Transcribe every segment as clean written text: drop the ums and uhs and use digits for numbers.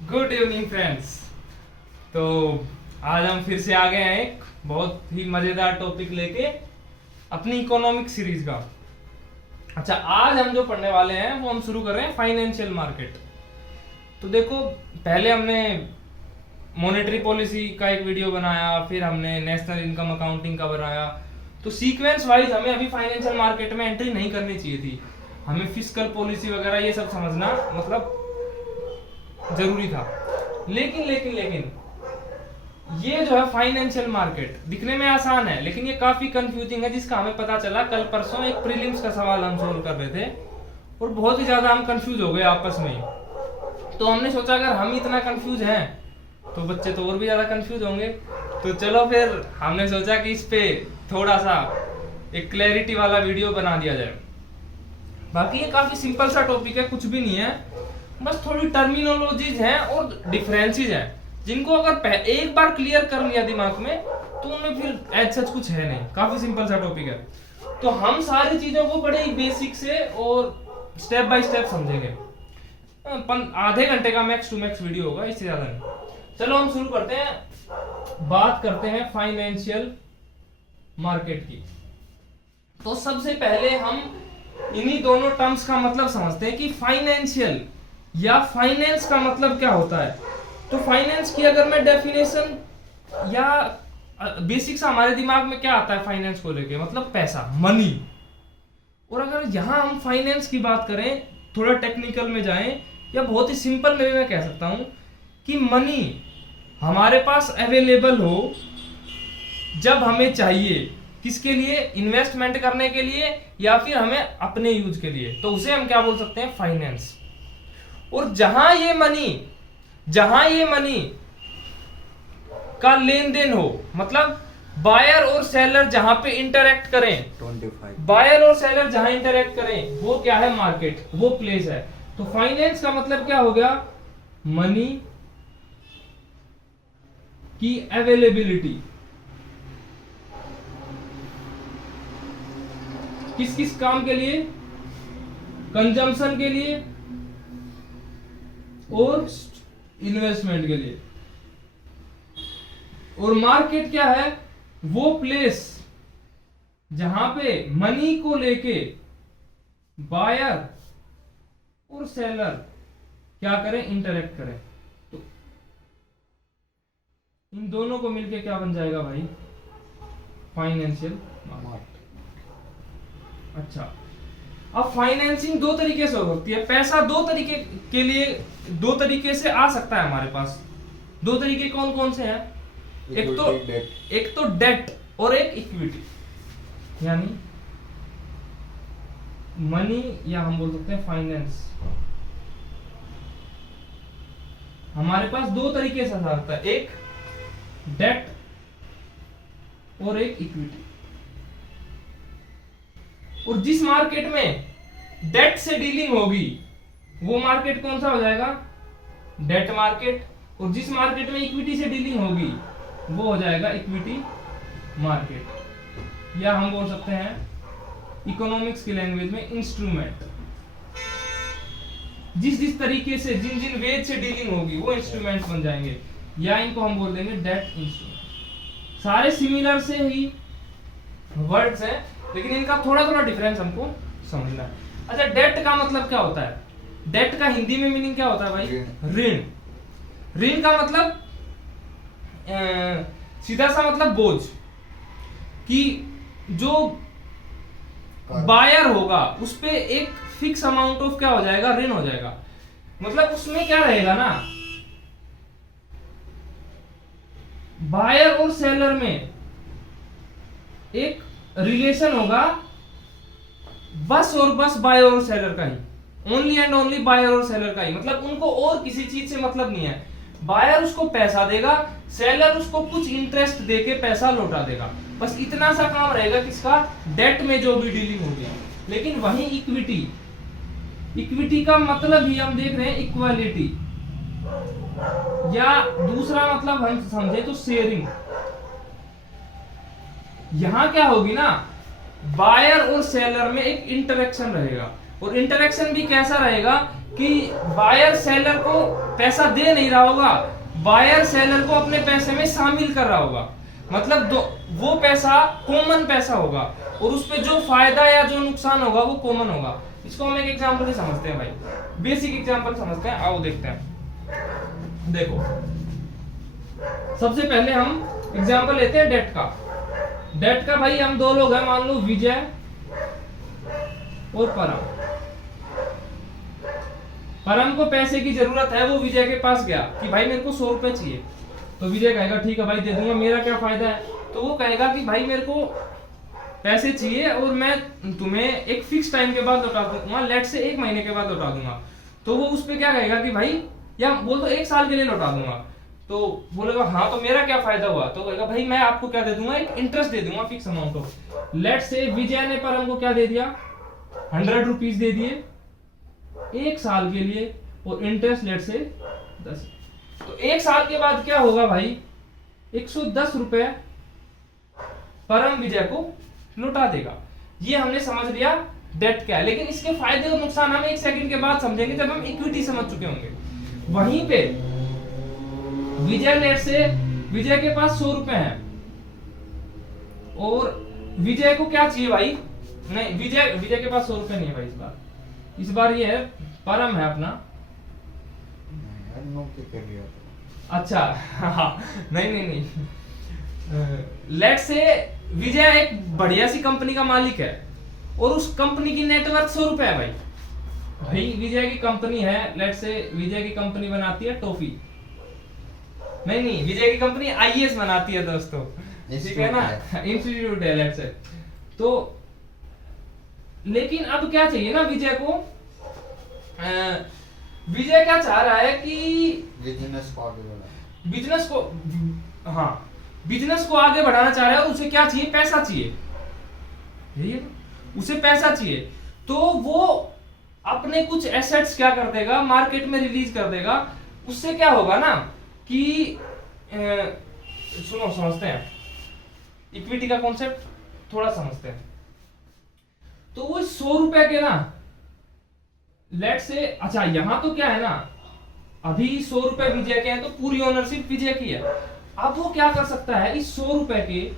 Good evening friends. तो आज हम फिर से आ गए हैं एक बहुत ही मजेदार टॉपिक लेके अपनी इकोनॉमिक सीरीज का। अच्छा, आज हम जो पढ़ने वाले हैं वो हम शुरू कर रहे हैं फाइनेंशियल मार्केट। तो देखो, पहले हमने मॉनेटरी पॉलिसी का एक वीडियो बनाया, फिर हमने नेशनल इनकम अकाउंटिंग का बनाया। तो सीक्वेंस वाइज हमें अभी फाइनेंशियल मार्केट में एंट्री नहीं करनी चाहिए थी। हमें फिस्कल पॉलिसी वगैरह ये सब समझना मतलब जरूरी था। लेकिन लेकिन लेकिन ये जो है फाइनेंशियल मार्केट दिखने में आसान है, लेकिन ये काफी कंफ्यूजिंग है, जिसका हमें पता चला कल परसों एक प्रीलिम्स का सवाल हम सोल्व कर रहे थे और बहुत ही ज्यादा हम कंफ्यूज हो गए आपस में। तो हमने सोचा अगर हम इतना कंफ्यूज हैं तो बच्चे तो और भी ज्यादा कंफ्यूज होंगे। तो चलो फिर हमने सोचा कि इस पे थोड़ा सा एक क्लैरिटी वाला वीडियो बना दिया जाए। बाकी ये काफी सिंपल सा टॉपिक है, कुछ भी नहीं है, बस थोड़ी टर्मिनोलॉजीज हैं और डिफरेंसेस हैं, जिनको अगर एक बार क्लियर कर लिया दिमाग में तो उनमें फिर एज सच कुछ है नहीं। काफी सिंपल सा टॉपिक है। तो हम सारी चीजों को बड़े ही बेसिक से और स्टेप बाय स्टेप समझेंगे। आधे घंटे का मैक्स टू मैक्स वीडियो होगा, इससे ज्यादा नहीं। चलो हम शुरू करते हैं, बात करते हैं फाइनेंशियल मार्केट की। तो सबसे पहले हम इन्हीं दोनों टर्म्स का मतलब समझते हैं कि फाइनेंशियल या फाइनेंस का मतलब क्या होता है। तो फाइनेंस की अगर मैं डेफिनेशन या बेसिक सा हमारे दिमाग में क्या आता है फाइनेंस को लेके, मतलब पैसा, मनी। और अगर यहां हम फाइनेंस की बात करें, थोड़ा टेक्निकल में जाएं या बहुत ही सिंपल में भी मैं कह सकता हूं कि मनी हमारे पास अवेलेबल हो जब हमें चाहिए, किसके लिए, इन्वेस्टमेंट करने के लिए या फिर हमें अपने यूज के लिए, तो उसे हम क्या बोल सकते हैं, फाइनेंस। और जहां ये मनी का लेन देन हो, मतलब बायर और सेलर जहां पे इंटरैक्ट करें, 25 बायर और सेलर जहां इंटरैक्ट करें, वो क्या है, मार्केट, वो प्लेस है। तो फाइनेंस का मतलब क्या हो गया, मनी की अवेलेबिलिटी किस किस काम के लिए, कंजम्पशन के लिए और इन्वेस्टमेंट के लिए। और मार्केट क्या है, वो प्लेस जहां पे मनी को लेके बायर और सेलर क्या करें, इंटरेक्ट करें। तो इन दोनों को मिलके क्या बन जाएगा भाई, फाइनेंशियल मार्केट। अच्छा, अब फाइनेंसिंग दो तरीके से हो सकती है। पैसा दो तरीके से आ सकता है हमारे पास। दो तरीके कौन कौन से हैं, एक तो डेट और एक इक्विटी, यानी मनी या हम बोल सकते हैं फाइनेंस हमारे पास दो तरीके से आ सकता है, एक डेट और एक इक्विटी। और जिस मार्केट में डेट से डीलिंग होगी वो मार्केट कौन सा हो जाएगा, डेट मार्केट। और जिस मार्केट में इक्विटी से डीलिंग होगी वो हो जाएगा इक्विटी मार्केट, या हम बोल सकते हैं इकोनॉमिक्स की लैंग्वेज में इंस्ट्रूमेंट। जिस तरीके से जिन वेज से डीलिंग होगी वो इंस्ट्रूमेंट बन जाएंगे, या इनको हम बोल देंगे डेट इंस्ट्रूमेंट। सारे सिमिलर से ही वर्ड्स हैं, लेकिन इनका थोड़ा थोड़ा डिफरेंस हमको समझना है। अच्छा, डेट का मतलब क्या होता है, डेट का हिंदी में मीनिंग क्या होता है भाई, ऋण। ऋण का मतलब सीधा सा मतलब बोझ, कि जो बायर होगा उस पे एक फिक्स अमाउंट ऑफ क्या हो जाएगा, ऋण हो जाएगा। मतलब उसमें क्या रहेगा ना, बायर और सेलर में एक रिलेशन होगा, बस और बस बायर और सेलर का ही, ओनली एंड ओनली बायर और सेलर का ही। मतलब उनको और किसी चीज से मतलब नहीं है। बायर उसको पैसा देगा, सेलर उसको कुछ इंटरेस्ट देके पैसा लौटा देगा, बस इतना सा काम रहेगा किसका, डेट में जो भी डीलिंग होगी। लेकिन वहीं इक्विटी का मतलब ही हम देख रहे हैं इक्वालिटी, या दूसरा मतलब हम समझे तो शेयरिंग। यहां क्या होगी ना, बायर और सेलर में एक इंटरेक्शन रहेगा। और इंटरेक्शन भी कैसा रहेगा कि बायर सेलर को पैसा दे नहीं रहा होगा, बायर सेलर को अपने पैसे में शामिल कर रहा होगा, मतलब वो पैसा कॉमन पैसा होगा और उस पे जो फायदा या जो नुकसान होगा वो कॉमन होगा। इसको हम एक एग्जांपल से समझते हैं भाई, बेसिक एग्जांपल समझते हैं, आओ देखते हैं। देखो सबसे पहले हम एग्जांपल लेते हैं डेट का। डेट का भाई हम दो लोग हैं, मान लो विजय और परम। परम को पैसे की जरूरत है, वो विजय के पास गया कि भाई मेरे को 100 रुपए चाहिए, तो विजय कहेगा ठीक है भाई दे दूंगा, मेरा क्या फायदा है। तो वो कहेगा कि भाई मेरे को पैसे चाहिए और मैं तुम्हें एक फिक्स टाइम के बाद लौटा दूंगा, लेट से 1 महीने के बाद लौटा दूंगा। तो वो उस पे क्या कहेगा कि भाई, या बोल तो 1 साल के लिए लौटा दूंगा। तो बोलेगा हाँ तो मेरा क्या फायदा हुआ, तो कहेगा भाई मैं आपको क्या दे दूंगा, एक इंटरेस्ट दे दूंगा फिक्स अमाउंट ऑफ। लेट से विजय ने परम को क्या दे दिया, 100 रुपीज दे दिए 1 साल के लिए और इंटरेस्ट लेट से 10। तो 1 साल के बाद क्या होगा भाई, 110 रुपए परम विजय को लौटा देगा। ये हमने समझ लिया डेट क्या है, लेकिन इसके फायदे और नुकसान हम 1 सेकंड के बाद समझेंगे जब हम इक्विटी समझ चुके होंगे। वहीं पे विजय लेट से विजय के पास 100 रुपए हैं और विजय को क्या चाहिए भाई, नहीं विजय के पास 100 रुपए नहीं है भाई, इस बार ये है परम है अपना। अच्छा नहीं लेट से विजय एक बढ़िया सी कंपनी का मालिक है और उस कंपनी की नेटवर्क 100 रुपए है भाई विजय की कंपनी है, लेट से विजय की कंपनी बनाती है टॉफी, नहीं विजय की कंपनी आईएएस बनाती है दोस्तों, ठीक है ना, इंस्टीट्यूट है लेट से। तो लेकिन अब क्या चाहिए ना विजय को, विजय क्या चाह रहा है कि बिजनेस को आगे बढ़ाना चाह रहा है और उसे क्या चाहिए, पैसा चाहिए, यही है, उसे पैसा चाहिए। तो वो अपने कुछ एसेट्स क्या कर देगा, मार्केट में रिलीज कर देगा। उससे क्या होगा ना कि सुनो समझते हैं इक्विटी का कॉन्सेप्ट थोड़ा समझते हैं। तो वो 100 रुपए के ना लेट से, अच्छा यहां तो क्या है ना, अभी 100 रुपए विजय के हैं तो पूरी ओनरशिप विजय की है। अब वो क्या कर सकता है, इस 100 रुपए के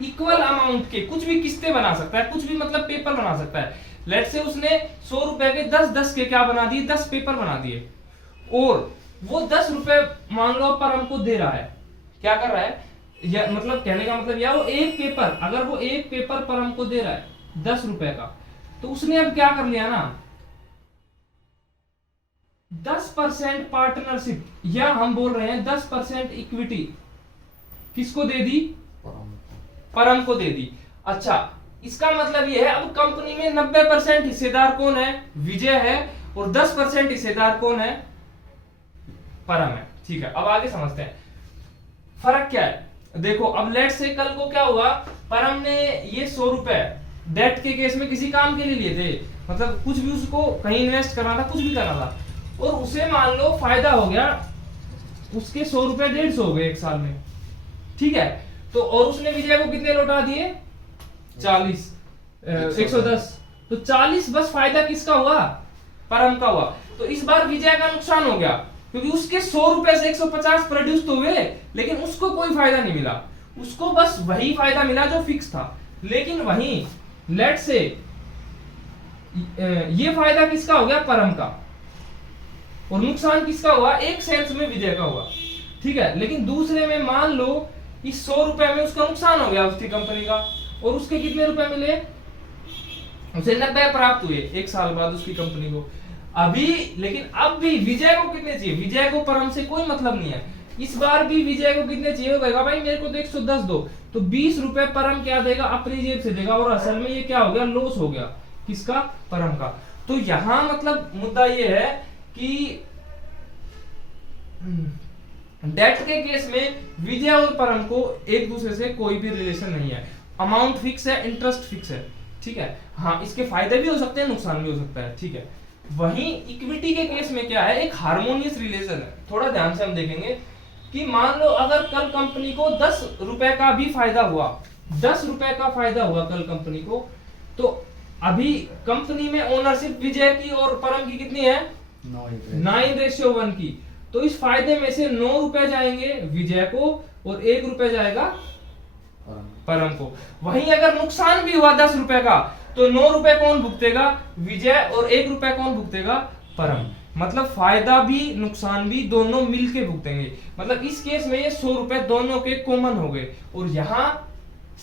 इक्वल अमाउंट के कुछ भी किस्तें बना सकता है, कुछ भी मतलब पेपर बना सकता है। लेट से उसने 100 रुपए के 10 के क्या बना दिए, 10 पेपर बना दिए और वो 10 रुपए मान लो परम को दे रहा है। क्या कर रहा है, या मतलब कहने का मतलब या वो एक पेपर, अगर वो एक पेपर परम को दे रहा है 10 रुपए का, तो उसने अब क्या कर लिया ना 10% पार्टनरशिप, या हम बोल रहे हैं 10% इक्विटी किसको दे दी, परम को दे दी। अच्छा इसका मतलब ये है अब कंपनी में 90% हिस्सेदार कौन है, विजय है, और 10% हिस्सेदार कौन है, परम है। ठीक है, अब आगे समझते हैं फर्क क्या है। देखो अब लेट से कल को क्या हुआ, परम ने ये 100 रुपए डेट के केस में किसी काम के लिए लिए थे, मतलब कुछ भी उसको कहीं इन्वेस्ट करना था, कुछ भी करना था, और उसे मान लो फायदा हो गया, उसके 100 रुपए 150 हो गए 1 साल में, ठीक है। तो और उसने विजय को कितने लौटा दिए, 40 110, तो 40 बस फायदा किसका हुआ, परम का हुआ। तो इस बार विजय का नुकसान हो गया क्योंकि उसके 100 रुपए से 150 प्रोड्यूस तो हुए, लेकिन उसको कोई फायदा नहीं मिला, उसको बस वही फायदा मिला जो फिक्स था। लेकिन वहीं लेट से ये फायदा किसका हो गया, परम का, और नुकसान किसका हुआ, एक सेंस में विजय का हुआ, ठीक है। लेकिन दूसरे में मान लो इस 100 रुपए में उसका नुकसान हो गया उसकी कंपनी का, और उसके कितने रुपए मिले, उसे 90 प्राप्त हुए 1 साल बाद उसकी कंपनी को। अभी लेकिन अब भी विजय को कितने चाहिए, विजय को परम से कोई मतलब नहीं है। इस बार भी विजय को कितने चाहिए, वो कहेगा भाई मेरे को तो 110 दो, तो 20 रुपए परम क्या देगा, अपनी जेब से देगा, और असल में ये क्या हो गया, लॉस हो गया, किसका, परम का। तो यहां मतलब मुद्दा ये है कि डेट के केस में विजय और परम को एक दूसरे से कोई भी रिलेशन नहीं है, अमाउंट फिक्स है, इंटरेस्ट फिक्स है, ठीक है। हाँ इसके फायदे भी हो सकते हैं, नुकसान भी हो सकता है, ठीक है। वहीं इक्विटी के केस में क्या है, एक हार्मोनियस रिलेशन है। थोड़ा ध्यान से हम देखेंगे कि मान लो अगर कल कंपनी को 10 रुपए का भी फायदा हुआ, 10 रुपए का फायदा हुआ कल कंपनी को, अभी कंपनी में ओनरशिप विजय की और परम की कितनी है? 9:1 की। तो इस फायदे में से 9 रुपए जाएंगे विजय को और 1 रुपए जाएगा परम को। वहीं अगर नुकसान भी हुआ 10 रुपए का, तो 9 रुपए कौन भुगतेगा? विजय, और 1 रुपए कौन भुगतेगा? परम। मतलब फायदा भी नुकसान भी दोनों मिलके भुगतेंगे। मतलब इस केस में ये 100 रुपए दोनों के कॉमन हो गए और यहां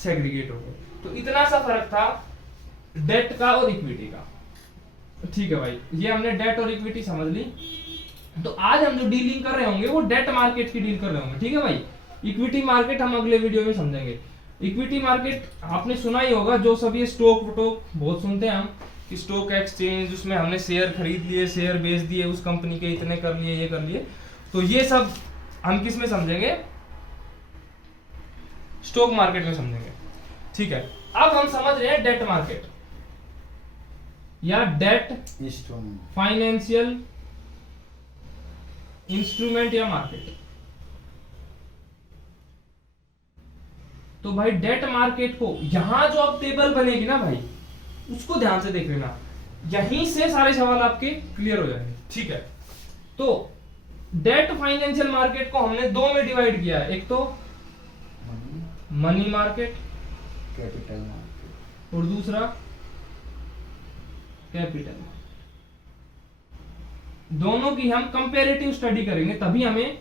सेग्रीगेट हो गए। तो इतना सा फर्क था डेट का और इक्विटी का। ठीक है भाई, ये हमने डेट और इक्विटी समझ ली। तो आज हम जो डीलिंग कर रहे होंगे वो डेट मार्केट की डील कर रहे होंगे। ठीक है भाई, इक्विटी मार्केट हम अगले वीडियो में समझेंगे। इक्विटी मार्केट आपने सुना ही होगा, जो सब ये स्टॉक वटॉक बहुत सुनते हैं हम कि स्टॉक एक्सचेंज, उसमें हमने शेयर खरीद लिए, शेयर बेच दिए, उस कंपनी के इतने कर लिए, ये कर लिए। तो ये सब हम किस में समझेंगे? स्टॉक मार्केट में समझेंगे। ठीक है, अब हम समझ रहे हैं डेट मार्केट या डेट फाइनेंशियल इंस्ट्रूमेंट या मार्केट। तो भाई डेट मार्केट को यहां जो अब टेबल बनेगी ना भाई, उसको ध्यान से देख लेना, यहीं से सारे सवाल आपके क्लियर हो जाएंगे। ठीक है, तो डेट फाइनेंशियल मार्केट को हमने दो में डिवाइड किया है। एक तो मनी मार्केट, कैपिटल मार्केट, और दूसरा कैपिटल। दोनों की हम कंपैरेटिव स्टडी करेंगे, तभी हमें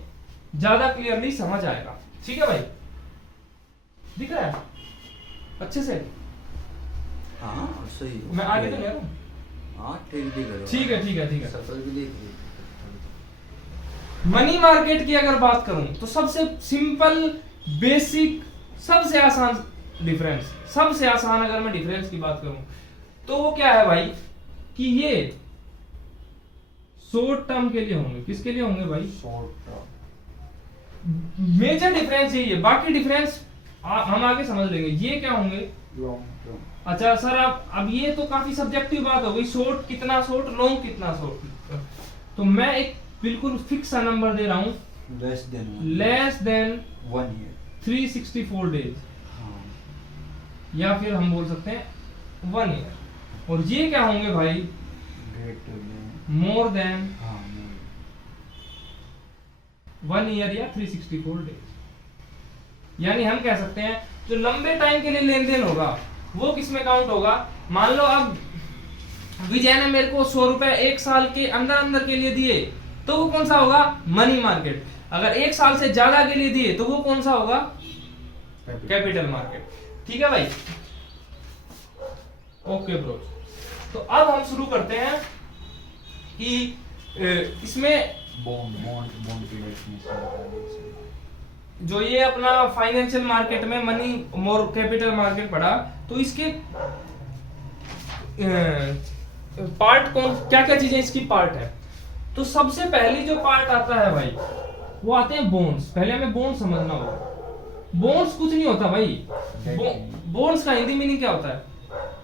ज्यादा क्लियरली समझ आएगा। ठीक है भाई, दिख रहा है अच्छे से? हाँ सही, मैं आगे तो ले रहा हूँ। हाँ ठीक दिख रहा है। ठीक है ठीक है ठीक है। सफल भी देख रही। मनी मार्केट की अगर बात करूं तो सबसे सिंपल, बेसिक, सबसे आसान डिफरेंस, सबसे आसान अगर मैं डिफरेंस की बात करूं तो वो क्या है भाई कि ये शॉर्ट टर्म के लिए होंगे। किसके लिए होंगे भाई? Short term. मेजर डिफरेंस यही है, बाकी डिफरेंस हम आगे समझ लेंगे। ये क्या होंगे? Long term. अच्छा सर, आप अब ये तो काफी सब्जेक्टिव बात हो गई, शॉर्ट कितना शॉर्ट, लॉन्ग कितना शॉर्ट। तो मैं एक बिल्कुल फिक्स सा नंबर दे रहा हूं, लेस देन 1 ईयर, 364 डेज, हाँ, या फिर हम बोल सकते हैं 1 ईयर। और ये क्या होंगे भाई? ग्रेटर देन, मोर देन हाँ, 1 ईयर या 364 डेज। यानी हम कह सकते हैं जो लंबे टाइम के लिए लेन देन होगा वो किस में काउंट होगा? मान लो अब विजय ने मेरे को 100 रुपए 1 साल के अंदर अंदर के लिए दिए, तो वो कौन सा होगा? Money market. अगर 1 साल से ज्यादा के लिए दिए तो वो कौन सा होगा? Capital market. ठीक है भाई, ओके ब्रो। तो अब हम शुरू करते हैं कि इसमें बॉन्ड की डेफिनेशन। जो ये अपना फाइनेंशियल मार्केट में मनी मोर कैपिटल मार्केट पड़ा, तो इसके पार्ट कौन, क्या क्या चीजें इसकी पार्ट है? तो सबसे पहली जो पार्ट आता है भाई वो आते हैं बॉन्ड्स। पहले हमें बॉन्ड समझना होगा। बॉन्ड्स कुछ नहीं होता भाई। बॉन्ड्स का हिंदी मीनिंग क्या होता है?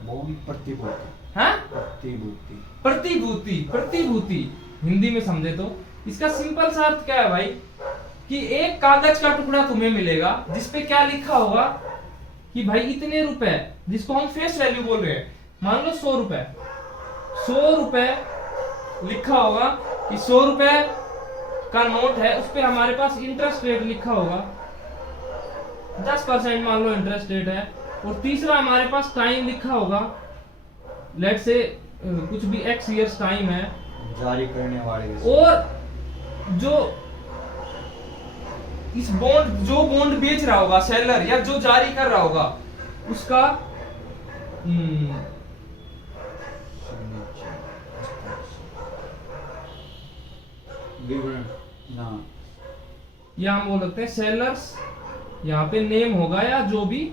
बॉन्ड प्रतिभूति। हाँ, प्रतिभूति। प्रतिभूति। प्रतिभूति हिंदी में समझे तो इसका सिंपल सा अर्थ क्या है भाई कि एक कागज का टुकड़ा तुम्हें मिलेगा जिसपे क्या लिखा होगा कि भाई इतने रुपए, जिसको हम फेस वैल्यू बोल रहे हैं, मान लो 100 रुपए, 100 रुपए लिखा होगा कि 100 रुपए का नोट है, उस पे हमारे पास इंटरेस्ट रेट लिखा होगा 10% मान लो इंटरेस्ट रेट है। और तीसरा हमारे पास टाइम लिखा होगा, लेट से कुछ भी x इयर्स टाइम है, जारी करने वाले। और जो इस जो बॉन्ड बेच रहा होगा सेलर या जो जारी कर रहा होगा उसका विवरण ना, या हम बोल सकते हैं सेलर्स, यहाँ पे नेम होगा या जो भी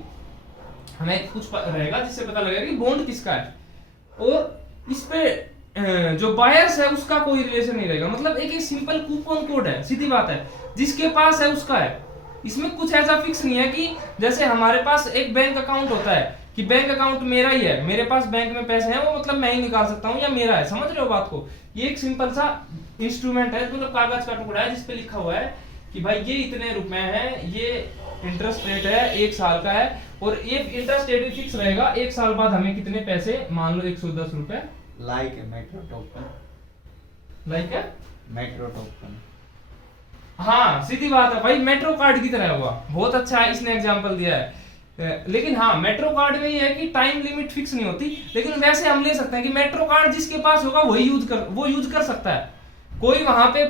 हमें कुछ रहेगा जिससे पता लगेगा कि बॉन्ड किसका है। और इस पे जो बायर्स है उसका कोई रिलेशन नहीं रहेगा। मतलब एक सिंपल कूपन कोड है, सीधी बात है, जिसके पास है उसका है। इसमें कुछ ऐसा फिक्स नहीं है कि जैसे हमारे पास एक बैंक अकाउंट होता है कि बैंक अकाउंट मेरा ही है, मेरे पास बैंक में पैसे हैं, वो मतलब मैं ही निकाल सकता हूँ या मेरा है। समझ रहे हो बात को? ये एक सिंपल सा इंस्ट्रूमेंट है, मतलब कागज का टुकड़ा है जिसपे लिखा हुआ है कि भाई ये इतने रुपए हैं, ये इंटरेस्ट रेट है 1 साल का है, और ये इंटरेस्ट रेट भी फिक्स रहेगा, 1 साल बाद हमें कितने पैसे, मान लो 110 रुपए, लाइक है मेट्रो टोकन। लाइक है मेट्रो टोकन। हाँ सीधी बात है भाई, मेट्रो कार्ड की तरह हुआ। बहुत अच्छा है, इसने एग्जांपल दिया है। लेकिन हाँ मेट्रो कार्ड में ये है कि टाइम लिमिट फिक्स नहीं होती, लेकिन वैसे हम ले सकते हैं कि मेट्रो कार्ड जिसके पास होगा वही यूज कर सकता है। कोई वहां पे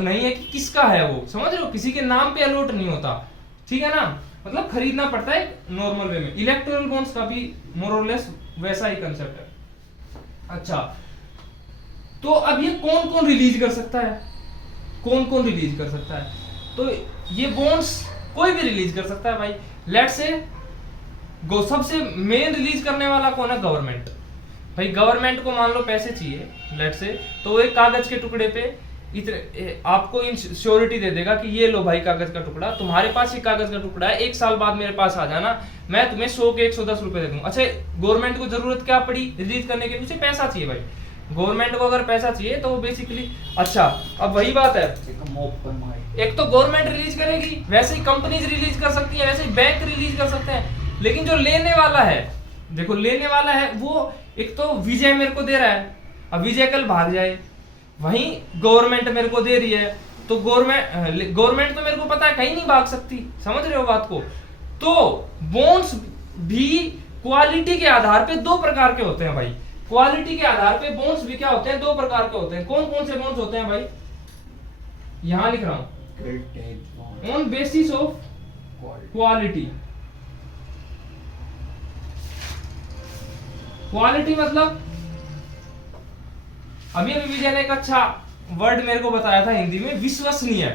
नहीं है कि किसका है वो, समझ रहे हो, किसी के नाम पे अलॉट नहीं होता, ठीक है ना, मतलब खरीदना पड़ता है नॉर्मल वे में। इलेक्टोरल बॉन्ड्स का भी मोर और लेस वैसा ही कंसेप्ट है। अच्छा तो अब ये कौन कौन रिलीज कर सकता है, कौन कौन रिलीज कर सकता है, तो ये बॉन्ड्स कोई भी रिलीज कर सकता है भाई। लेट से सबसे मेन रिलीज करने वाला कौन है, गवर्नमेंट। भाई गवर्नमेंट को मान लो पैसे चाहिए लेट से, तो वो एक कागज के टुकड़े पे इतने आपको इंश्योरिटी दे देगा कि ये लो भाई कागज का टुकड़ा, तुम्हारे पास ये कागज का टुकड़ा है, 1 साल बाद मेरे पास आ जाना, मैं तुम्हें 100 के 110 रुपए दे दूंगा। अच्छा गवर्नमेंट को जरूरत क्या पड़ी रिलीज करने के लिए, उसे पैसा चाहिए भाई। गवर्नमेंट को अगर पैसा चाहिए तो वो बेसिकली, अच्छा अब वही बात है, एक तो गवर्नमेंट रिलीज करेगी, वैसे ही कंपनीज रिलीज कर सकती है, वैसे ही बैंक रिलीज कर सकते हैं, लेकिन जो लेने वाला है, देखो लेने वाला है वो एक तो विजय मेरे को दे रहा है, अब विजय कल भाग जाए, वहीं गवर्नमेंट मेरे को दे रही है, तो गवर्नमेंट तो मेरे को पता है कहीं नहीं भाग सकती, समझ रहे हो बात को। तो बॉन्ड्स भी क्वालिटी के आधार पे 2 प्रकार के होते हैं भाई, क्वालिटी के आधार पे बॉन्ड्स भी क्या होते हैं, 2 प्रकार के होते हैं। कौन कौन से बॉन्ड्स होते हैं भाई, यहां लिख रहा हूं, on basis of quality. Quality मतलब अभी विजय ने एक अच्छा वर्ड मेरे को बताया था हिंदी में, विश्वसनीय,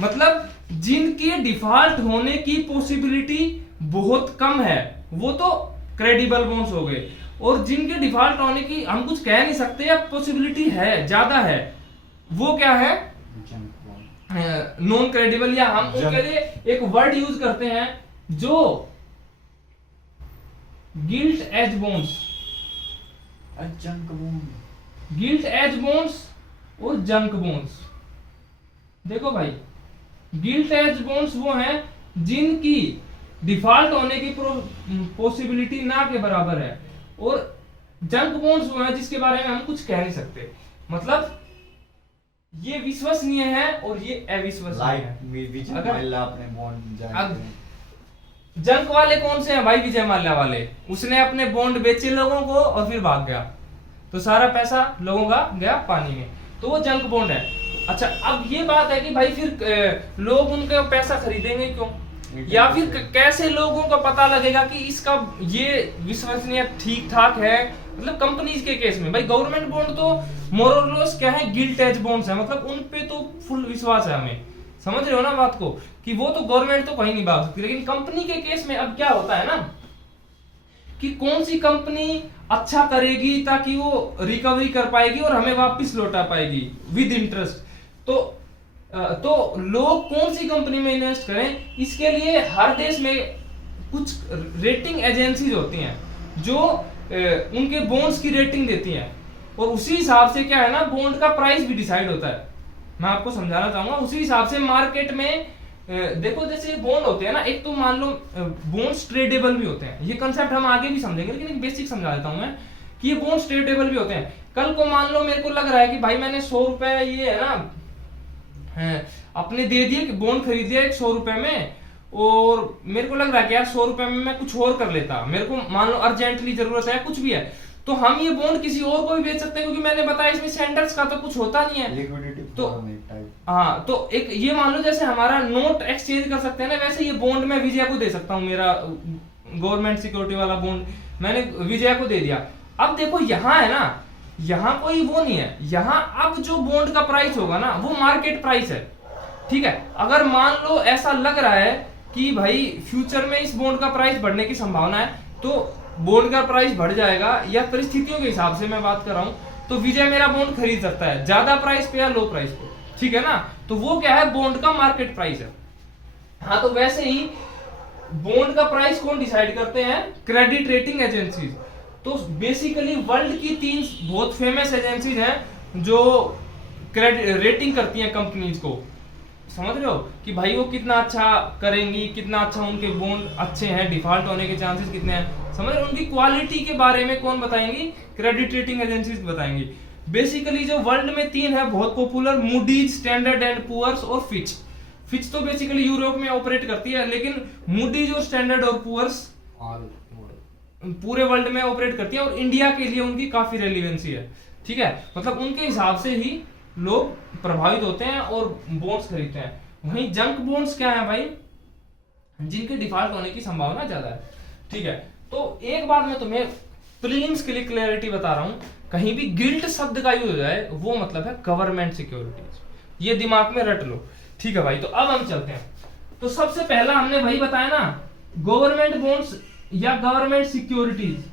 मतलब जिनके डिफॉल्ट होने की पॉसिबिलिटी बहुत कम है वो तो क्रेडिबल बॉन्ड्स हो गए, और जिनके डिफॉल्ट होने की हम कुछ कह नहीं सकते या पॉसिबिलिटी है ज्यादा है, वो क्या है, नॉन क्रेडिबल, या हम उनके लिए एक वर्ड यूज करते हैं जो gilt edge bonds, gilt edge bonds और जंक बॉन्ड्स। देखो भाई गिल्ट एज बॉन्ड्स वो हैं जिनकी डिफॉल्ट होने की पॉसिबिलिटी ना के बराबर है, और जंक बॉन्ड्स वो हैं जिसके बारे में हम कुछ कह नहीं सकते, मतलब ये विश्वसनीय है और ये अविश्वसनीय है। अगर जंक वाले कौन से हैं भाई, विजय माल्या वाले, उसने अपने बॉन्ड बेचे लोगों को और फिर भाग गया, तो सारा पैसा लोगों का गया पानी में, तो वो जंक बॉन्ड है। अच्छा अब ये बात है कि भाई फिर लोग उनका पैसा खरीदेंगे क्यों, या फिर कैसे लोगों को पता लगेगा कि इसका ये विश्वसनीय ठीक ठाक है, मतलब कंपनीज के केस में भाई गवर्नमेंट बॉन्ड तो मोर और लेस क्या है, गिल्ट एज बॉन्ड्स है, मतलब उन पे तो फुल विश्वास है हमें, समझ रहे हो ना बात को, कि वो तो गवर्नमेंट तो कहीं नहीं भाग सकती। लेकिन कंपनी के केस में अब क्या होता है ना कि कौन सी कंपनी अच्छा करेगी ताकि वो रिकवरी कर पाएगी और हमें वापस लौटा पाएगी विद इंटरेस्ट, तो लोग कौन सी कंपनी में इन्वेस्ट करें, इसके लिए हर देश में कुछ रेटिंग एजेंसीज होती हैं जो उनके बॉन्ड्स की रेटिंग देती हैं, और उसी हिसाब से क्या है ना बॉन्ड का प्राइस भी डिसाइड होता है। मैं आपको समझाना चाहूंगा, उसी हिसाब से मार्केट में देखो जैसे बॉन्ड होते हैं ना, एक तो मान लो बॉन्ड्स ट्रेडेबल भी होते हैं, ये कंसेप्ट हम आगे भी समझेंगे, लेकिन एक बेसिक समझा देता हूं मैं कि ये बॉन्ड्स ट्रेडेबल भी होते हैं। कल को मान लो मेरे को लग रहा है कि भाई मैंने 100 रुपए ये है ना अपने दे दिए, कि बॉन्ड खरीद लिया 100 रुपए में, और मेरे को लग रहा है कि यार 100 रुपए में मैं कुछ और कर लेता, मेरे को मान लो अर्जेंटली जरूरत है कुछ भी है, तो हम ये बॉन्ड किसी और को भी बेच सकते हैं, क्योंकि मैंने बताया इसमें सेंडर्स का तो कुछ होता नहीं है, लिक्विडिटी तो हाँ, तो एक ये मान लो जैसे हमारा नोट एक्सचेंज कर सकते हैं ना, वैसे ये बॉन्ड मैं विजय को दे सकता हूँ, मेरा गवर्नमेंट सिक्योरिटी वाला बॉन्ड मैंने विजय को दे दिया। अब देखो यहाँ है ना, यहाँ कोई वो नहीं है, यहाँ अब जो बॉन्ड का प्राइस होगा ना वो मार्केट प्राइस है, ठीक है। अगर मान लो ऐसा लग रहा है कि भाई फ्यूचर में इस बॉन्ड का प्राइस बढ़ने की संभावना है, तो बॉन्ड का प्राइस बढ़ जाएगा, या परिस्थितियों के हिसाब से मैं बात कर रहा हूं, तो विजय मेरा बॉन्ड खरीद सकता है ज्यादा प्राइस पे या लो प्राइस पे, ठीक है ना, तो वो क्या है बॉन्ड का मार्केट प्राइस है। हाँ, तो वैसे ही बॉन्ड का प्राइस कौन डिसाइड करते हैं, क्रेडिट रेटिंग एजेंसीज। तो बेसिकली वर्ल्ड की 3 बहुत फेमस एजेंसीज हैं जो क्रेडिट रेटिंग करती हैं कंपनीज को। समझ रहे हो कि भाई वो कितना अच्छा करेंगी, कितना अच्छा उनके बॉन्ड अच्छे हैं, डिफॉल्ट होने के चांसेस कितने हैं, समझ रहे हो। उनकी क्वालिटी के बारे में कौन बताएंगी, क्रेडिट रेटिंग एजेंसीज बताएंगी। बेसिकली जो वर्ल्ड में 3 है बहुत popular, Moody's, Standard and Poor's और फिच। फिच तो बेसिकली यूरोप में ऑपरेट करती है, लेकिन मूडीज और स्टैंडर्ड और पुअर्स पूरे वर्ल्ड में ऑपरेट करती है, और इंडिया के लिए उनकी काफी रेलिवेंसी है, ठीक है। मतलब उनके हिसाब से ही लोग प्रभावित होते हैं और बॉन्ड्स खरीदते हैं। वहीं जंक बॉन्ड्स क्या है भाई, जिनके डिफॉल्ट होने की संभावना ज्यादा है, ठीक है। तो एक बात मैं तुम्हें प्रीलिम्स के लिए क्लैरिटी बता रहा हूं, कहीं भी गिल्ट शब्द का यूज हो जाए वो मतलब है गवर्नमेंट सिक्योरिटीज, ये दिमाग में रट लो, ठीक है भाई। तो अब हम चलते हैं। तो सबसे पहला हमने वही बताया ना, गवर्नमेंट बॉन्ड्स या गवर्नमेंट सिक्योरिटीज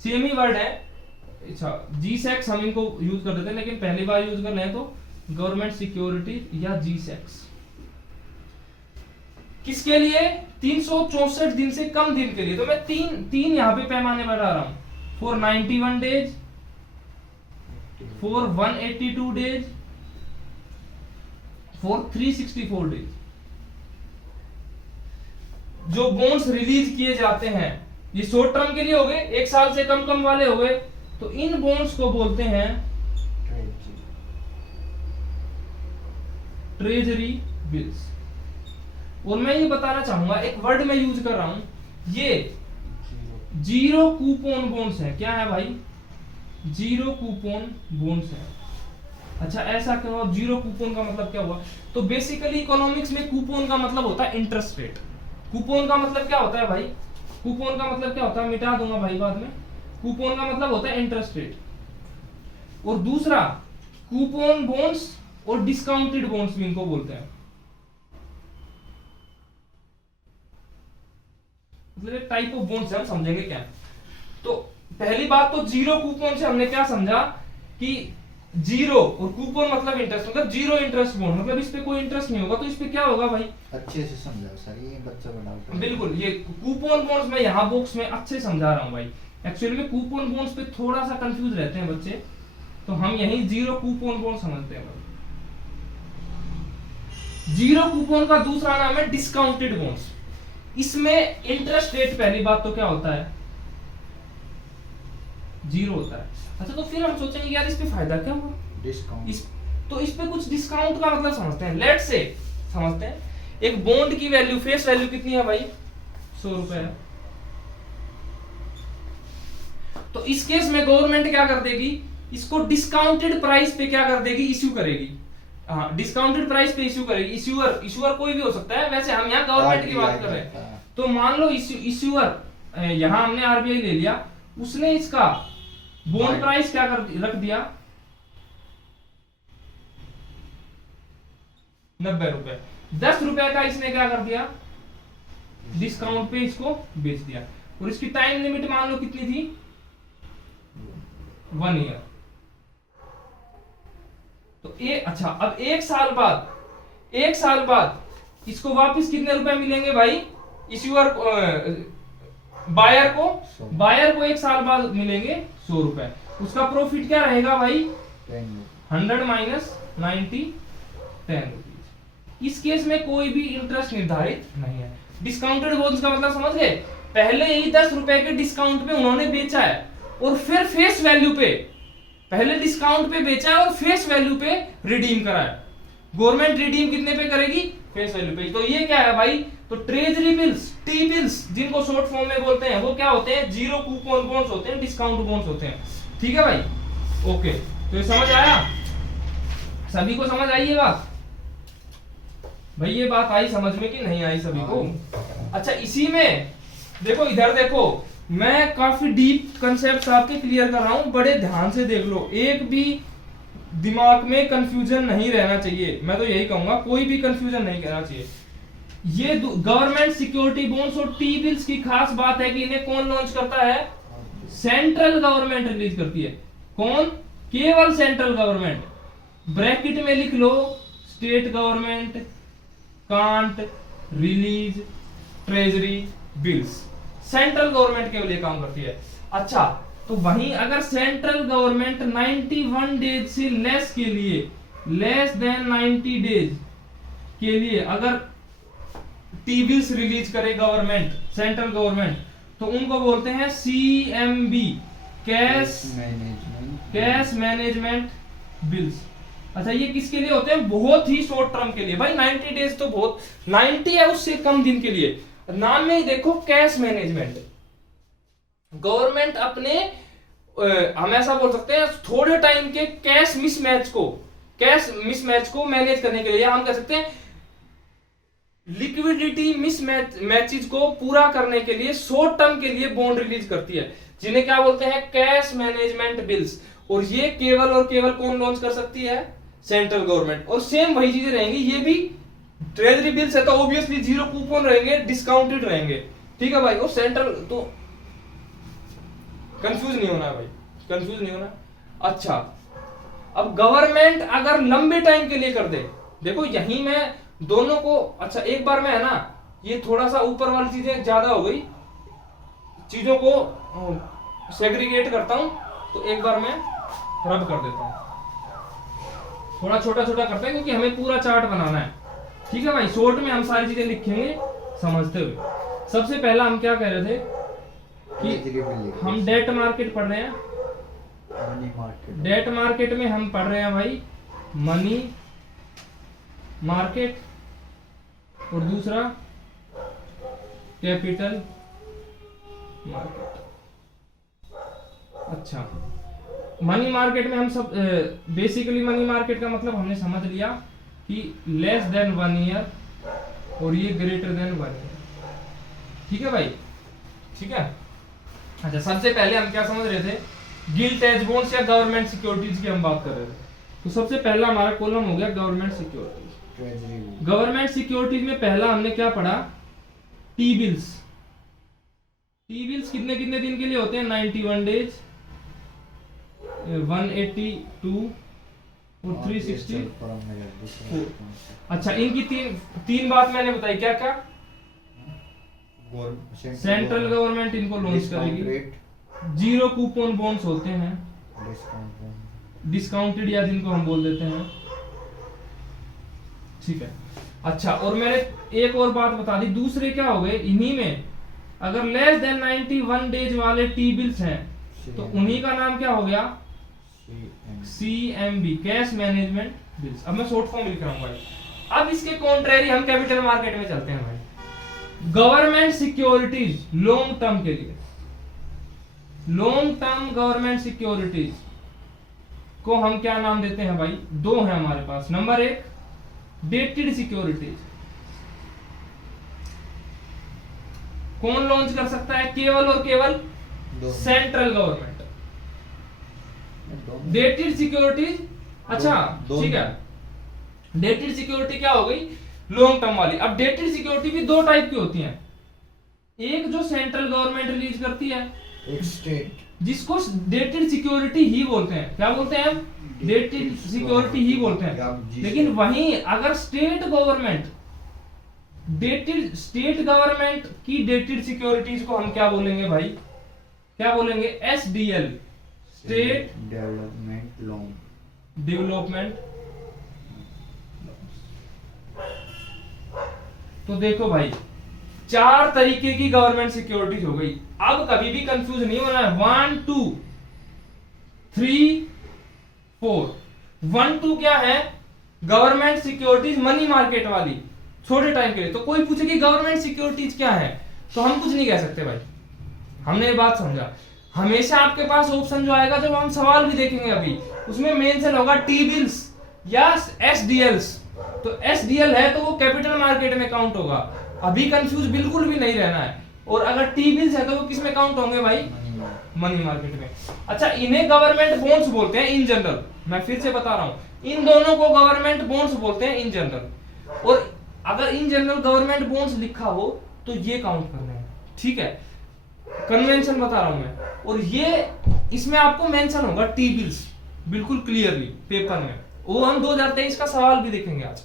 सेम ही वर्ड है। अच्छा, G-Secs हम इनको यूज कर देते हैं, लेकिन पहली बार यूज कर लें तो गवर्नमेंट सिक्योरिटी या G-Secs किसके लिए, 364 दिन से कम दिन के लिए। तो मैं तीन यहां पे पैमाने बढ़ा रहा हूं, for 91 days, for 182 days, for 364 days. जो बॉन्ड्स रिलीज किए जाते हैं ये शॉर्ट टर्म के लिए हो गए, 1 साल से कम वाले हो गए, तो इन बॉन्ड्स को बोलते हैं ट्रेजरी बिल्स। और मैं ये बताना चाहूंगा, एक वर्ड मैं यूज कर रहा हूं, ये जीरो कूपन बॉन्ड्स है। क्या है भाई, जीरो कूपन बॉन्ड्स है। अच्छा, ऐसा क्यों हुआ, जीरो कूपन का मतलब क्या हुआ? तो बेसिकली इकोनॉमिक्स में कूपन का मतलब होता है इंटरेस्ट रेट। कूपन का मतलब क्या होता है भाई, कूपन का मतलब क्या होता है, मिटा दूंगा भाई बाद में। कूपन का मतलब होता है इंटरेस्ट रेट। और दूसरा कूपन बॉन्ड्स और डिस्काउंटेड बॉन्ड्स भी इनको बोलते हैं। मतलब एक टाइप ऑफ बॉन्ड्स है, हम समझेंगे क्या। तो पहली बात तो जीरो कूपन से हमने क्या समझा कि जीरो और कूपन मतलब इंटरेस्ट, मतलब जीरो इंटरेस्ट बॉन्ड, मतलब इस पे कोई इंटरेस्ट नहीं होगा। तो इस पे क्या होगा भाई, अच्छे से समझाओ सर, ये बच्चा बना। बिल्कुल, ये कूपन बॉन्ड्स मैं यहाँ बॉक्स में अच्छे समझा रहा हूँ भाई। एक्चुअली में कूपन बॉन्ड्स पे थोड़ा सा कंफ्यूज रहते हैं बच्चे, तो हम यही जीरो कूपन बॉन्ड समझते हैं भाई। जीरो कूपन का दूसरा नाम है डिस्काउंटेड बॉन्ड्स। इसमें इंटरेस्ट रेट पहली बात तो क्या होता है, जीरो होता है। अच्छा, तो फिर हम सोचेंगे यार इस पे फायदा क्या हुआ, डिस्काउंट। तो इस पे कुछ डिस्काउंट का मतलब समझते हैं। लेट से समझते हैं, एक बॉन्ड की वैल्यू, फेस वैल्यू कितनी है भाई, 100 रुपए है। तो इस केस में गवर्नमेंट क्या कर देगी, इसको डिस्काउंटेड प्राइस पे क्या कर देगी, इश्यू करेगी। हाँ, डिस्काउंटेड प्राइस पे इश्यू करेगी। इश्यूअर कोई भी हो सकता है, वैसे हम यहाँ गवर्नमेंट की बात कर रहे हैं। तो मान लो इश्यूअर, यहाँ हमने आरबीआई ले लिया, उसने इसका बॉन्ड प्राइस क्या कर रख दिया, 90 रुपए। 10 रुपए का इसने क्या कर दिया, डिस्काउंट पे इसको बेच दिया। और इसकी टाइम लिमिट मान लो कितनी थी, 1 ईयर। तो अच्छा, अब 1 साल बाद इसको वापस कितने रुपए मिलेंगे भाई, इश्यूअर बायर को 1 साल बाद मिलेंगे 100 रुपए। उसका प्रॉफिट क्या रहेगा भाई, 100 माइनस 90, 10 रुपीज। इस केस में कोई भी इंटरेस्ट निर्धारित नहीं है। डिस्काउंटेड बॉन्ड्स का मतलब समझ गए, पहले ही 10 रुपए के डिस्काउंट पे उन्होंने बेचा है, और फिर फेस वैल्यू पे, पहले डिस्काउंट पे बेचा है और फेस वैल्यू पे रिडीम करा है। गवर्नमेंट रिडीम कितने पे करेगी, फेस वैल्यू पे। तो ये क्या है भाई, तो ट्रेजरी बिल्स, टी बिल्स जिनको शॉर्ट फॉर्म में बोलते हैं, वो क्या होते हैं, जीरो कूपन बॉन्ड्स होते हैं, डिस्काउंट बॉन्ड्स होते हैं। ठीक है भाई, ओके। तो ये समझ आया, सभी को समझ आई ये बात भाई, ये बात आई समझ में कि नहीं आई सभी को? अच्छा, इसी में देखो, इधर देखो, मैं काफी डीप कंसेप्ट आपके क्लियर कर रहा हूं, बड़े ध्यान से देख लो, एक भी दिमाग में कंफ्यूजन नहीं रहना चाहिए। मैं तो यही कहूंगा, कोई भी कंफ्यूजन नहीं रहना चाहिए। ये गवर्नमेंट सिक्योरिटी बॉन्ड्स और टी बिल्स की खास बात है कि इन्हें कौन लॉन्च करता है, सेंट्रल गवर्नमेंट रिलीज करती है। कौन, केवल सेंट्रल गवर्नमेंट। ब्रैकेट में लिख लो, state government can't release treasury bills. Central government केवल ये काम करती है। अच्छा, तो वहीं अगर सेंट्रल गवर्नमेंट 91 डेज से लेस के लिए, लेस देन 90 डेज के लिए अगर टी बिल्स रिलीज करे गवर्नमेंट, सेंट्रल गवर्नमेंट, तो उनको बोलते हैं CMB, कैश मैनेजमेंट बिल्स। अच्छा, ये किसके लिए होते हैं? बहुत ही शॉर्ट टर्म के लिए भाई, 90 डेज तो बहुत, 90 है उससे कम दिन के लिए। नाम में ही देखो कैश मैनेजमेंट, गवर्नमेंट अपने हम ऐसा बोल सकते हैं थोड़े टाइम के कैश मिसमैच को मैनेज करने के लिए, या हम कह सकते हैं लिक्विडिटी मिसमैचेस को पूरा करने के लिए शॉर्ट टर्म के लिए बॉन्ड रिलीज करती है, जिन्हें क्या बोलते हैं? Cash management bills. और ये केवल और केवल कौन लॉन्च कर सकती है? Central government. और सेम वही चीजें रहेंगी, ये भी ट्रेजरी बिल्स है तो ऑब्वियसली जीरो कूपन रहेंगे, डिस्काउंटेड रहेंगे, ठीक है भाई। और सेंट्रल तो कंफ्यूज नहीं होना भाई, कंफ्यूज नहीं होना। अच्छा, अब गवर्नमेंट अगर लंबे टाइम के लिए कर दे, देखो यहीं मैं दोनों को, अच्छा एक बार में है ना, ये थोड़ा सा ऊपर वाली चीजें ज्यादा हो गई, चीजों को सेग्रीगेट करता हूं, तो एक बार मैं रब कर देता हूं, थोड़ा छोटा छोटा करते हैं क्योंकि हमें पूरा चार्ट बनाना है, ठीक है भाई। शॉर्ट में हम सारी चीजें लिखेंगे समझते हुए। सबसे पहला हम क्या कह रहे थे कि हम डेट मार्केट पढ़ रहे हैं, डेट मार्केट में हम पढ़ रहे हैं भाई मनी मार्केट, और दूसरा कैपिटल मार्केट। अच्छा, मनी मार्केट में हम सब बेसिकली मनी मार्केट का मतलब हमने समझ लिया कि लेस देन 1 ईयर और ये ग्रेटर देन 1 ईयर, ठीक है भाई, ठीक है। अच्छा, सबसे पहले हम क्या समझ रहे थे? गिल्ट एज बॉन्ड्स या गवर्नमेंट सिक्योरिटीज की हम बात कर रहे थे। तो सबसे पहला हमारा कॉलम हो गया गवर्नमेंट सिक्योरिटीज। गवर्नमेंट सिक्योरिटीज में पहला हमने क्या पढ़ा? T bills. टी बिल्स कितने कितने दिन के लिए होते हैं? 91 डेज, 182 और 364। अच्छा, इनकी तीन बात मैंने बताई, क्या क्या? सेंट्रल गवर्नमेंट इनको लॉन्च करेगी, जीरो कूपन बॉन्ड्स होते हैं, डिस्काउंटेड या जिनको हम बोल देते हैं, ठीक है। अच्छा, और मैंने एक और बात बता दी, दूसरे क्या हो गए इन्हीं में, अगर लेस देन 91 डेज वाले टी बिल्स हैं तो उन्हीं का नाम क्या हो गया? CMB, cash management bills. अब मैं शॉर्ट फॉर्म लिख रहा हूं भाई। अब इसके कॉन्ट्रेरी हम कैपिटल मार्केट में चलते हैं भाई। गवर्नमेंट सिक्योरिटीज लॉन्ग टर्म के लिए, लॉन्ग टर्म गवर्नमेंट सिक्योरिटीज को हम क्या नाम देते हैं भाई? दो है हमारे पास। Number 1 dated securities. कौन लॉन्च कर सकता है? केवल और केवल सेंट्रल गवर्नमेंट। डेटेड सिक्योरिटीज, अच्छा ठीक है, डेटेड सिक्योरिटी क्या हो गई? लॉन्ग टर्म वाली। अब डेटेड सिक्योरिटी भी दो टाइप की होती हैं, एक जो सेंट्रल गवर्नमेंट रिलीज करती है, एक स्टेट, जिसको डेटेड सिक्योरिटी ही बोलते हैं। क्या बोलते हैं? डेटेड सिक्योरिटी ही बोलते हैं। लेकिन वहीं अगर state government, dated state government की डेटेड सिक्योरिटीज को हम क्या बोलेंगे भाई? क्या बोलेंगे? SDL, state development loan, development. तो देखो भाई, 4 तरीके की गवर्नमेंट सिक्योरिटीज हो गई। अब कभी भी कंफ्यूज नहीं होना है। 1 2 3 4। 1 2 क्या है? गवर्नमेंट सिक्योरिटीज मनी मार्केट वाली, छोटे टाइम के लिए। तो कोई पूछे कि गवर्नमेंट सिक्योरिटीज क्या है, तो हम कुछ नहीं कह सकते भाई। हमने ये बात समझा। हमेशा आपके पास ऑप्शन जो आएगा, जब हम सवाल भी देखेंगे अभी, उसमें मेंशन होगा टी बिल्स या SDLs। तो SDL है तो वो कैपिटल मार्केट में काउंट होगा। अभी कंफ्यूज बिल्कुल भी नहीं रहना है। और अगर टी बिल्स है तो वो किस में काउंट होंगे भाई? मनी मार्केट में। अच्छा, इन्हें गवर्नमेंट बॉन्ड्स बोलते हैं इन जनरल। मैं फिर से बता रहा हूं, इन दोनों को गवर्नमेंट बॉन्ड्स बोलते हैं इन जनरल। और अगर इन जनरल गवर्नमेंट बॉन्ड्स लिखा हो तो ये काउंट करने हैं, ठीक है। कन्वेंशन बता रहा हूं मैं। और ये इसमें आपको मेंशन होगा टी बिल्स, बिल्कुल क्लियरली पेपर में। वो हम 2023 का सवाल भी देखेंगे आज।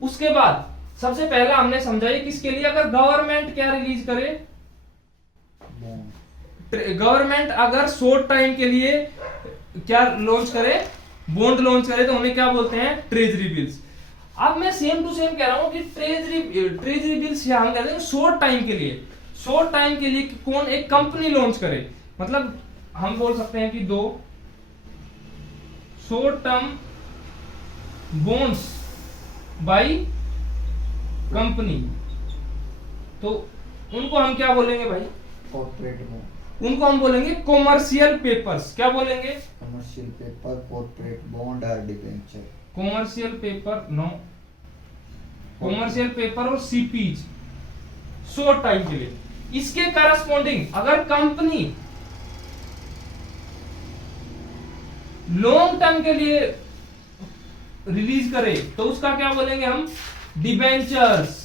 उसके बाद सबसे पहला हमने समझा ये किसके लिए? अगर गवर्नमेंट क्या रिलीज करे, गवर्नमेंट अगर शॉर्ट टाइम के लिए क्या लॉन्च करे, बॉन्ड लॉन्च करे, तो उन्हें क्या बोलते हैं? Treasury bills. अब मैं सेम टू सेम कह रहा हूं कि ट्रेजरी बिल्स या हम कहते हैं शॉर्ट टाइम के लिए, शॉर्ट टाइम के लिए कि कौन एक कंपनी लॉन्च करे, मतलब हम बोल सकते हैं कि दो short term bonds by company, तो उनको हम क्या बोलेंगे भाई? कॉर्पोरेट बॉन्ड, उनको हम बोलेंगे कॉमर्शियल पेपर्स। क्या बोलेंगे? कमर्शियल पेपर, कॉर्पोरेट बॉन्ड और debenture. Commercial paper no, commercial paper और सीपीज शॉर्ट टाइम के लिए। इसके करस्पॉन्डिंग अगर कंपनी लॉन्ग टर्म के लिए रिलीज करे तो उसका क्या बोलेंगे हम? डिबेंचर्स।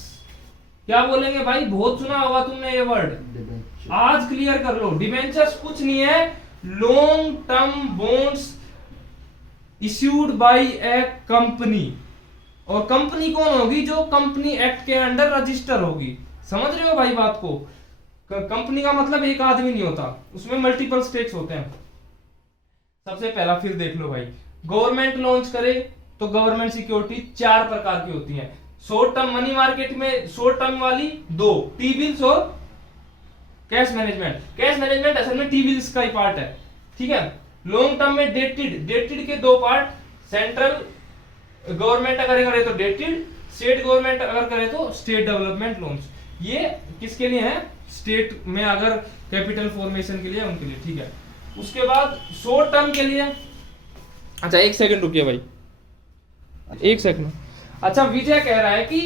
क्या बोलेंगे भाई? बहुत सुना होगा तुमने ये वर्ड, डिबेंचर। आज क्लियर कर लो। डिबेंचर्स कुछ नहीं है, long term bonds issued by A company. और कंपनी कौन होगी? जो कंपनी एक्ट के अंडर रजिस्टर होगी। समझ रहे हो भाई बात को? कंपनी का मतलब एक आदमी नहीं होता, उसमें मल्टीपल स्टेक्स होते हैं। सबसे पहला फिर देख लो भाई, गवर्नमेंट लॉन्च करे तो गवर्नमेंट सिक्योरिटी 4 प्रकार की होती हैं। शॉर्ट टर्म मनी मार्केट में शॉर्ट टर्म वाली 2, टी बिल्स और कैश मैनेजमेंट। कैश मैनेजमेंट असल में टी बिल्स का ही पार्ट है, ठीक है। लॉन्ग टर्म में डेटेड के 2 पार्ट, सेंट्रल गवर्नमेंट अगर करे तो डेटेड, स्टेट गवर्नमेंट अगर करे तो स्टेट डेवलपमेंट लोन्स। ये किसके लिए है? स्टेट में अगर कैपिटल फॉर्मेशन के लिए, उनके लिए, ठीक है। उसके बाद शॉर्ट टर्म के लिए, अच्छा 1 सेकंड रुकिए भाई, 1 सेकंड। अच्छा विजय कह रहा है कि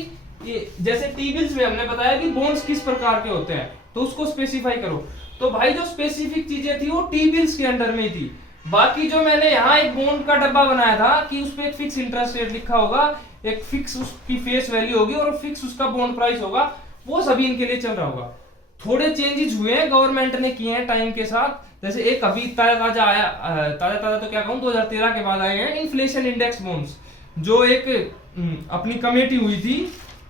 ये जैसे टी बिल्स में हमने बताया कि बॉन्ड्स किस प्रकार के होते हैं, तो उसको स्पेसिफाई करो। तो भाई जो स्पेसिफिक चीजें थी वो टी बिल्स के अंडर में ही थी। बाकी जो मैंने यहाँ एक बॉन्ड का डब्बा बनाया था कि उस पर एक फिक्स इंटरेस्ट रेट लिखा होगा, एक फिक्स उसकी फेस वैल्यू होगी और फिक्स उसका बॉन्ड प्राइस होगा, वो सभी इनके लिए चल रहा होगा। थोड़े चेंजेस हुए हैं, गवर्नमेंट ने किए हैं टाइम के साथ। जैसे एक अभी ताजा आया, ताजा तो क्या कहूँ, 2013 के बाद आए हैं इन्फ्लेशन इंडेक्स बॉन्ड्स, जो एक अपनी कमेटी हुई थी।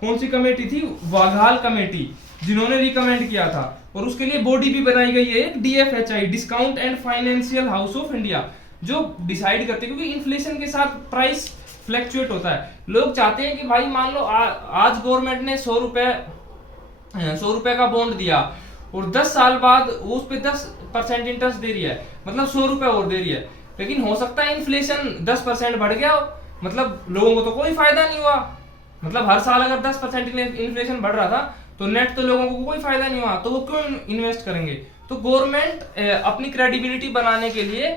कौन सी कमेटी थी? वाघाल कमेटी, जिन्होंने रिकमेंड किया था। और उसके लिए बॉडी भी बनाई गई है एक, DFHI, discount and financial house of India, जो डिसाइड करते हैं, क्योंकि इन्फ्लेशन के साथ प्राइस फ्लैक्चुएट होता है। लोग चाहते हैं कि भाई मान लो आज गवर्नमेंट ने 100 रुपए का बॉन्ड दिया और 10 साल बाद वो उस पे 10% इंटरेस्ट दे रही है, मतलब 100 रुपए और दे रही है। लेकिन हो सकता है इन्फ्लेशन 10% बढ़ गया, मतलब लोगों को तो कोई फायदा नहीं हुआ। मतलब हर साल अगर 10% इन्फ्लेशन बढ़ रहा था तो नेट तो लोगों को कोई फायदा नहीं हुआ, तो वो क्यों इन्वेस्ट करेंगे? तो गवर्नमेंट अपनी क्रेडिबिलिटी बनाने के लिए,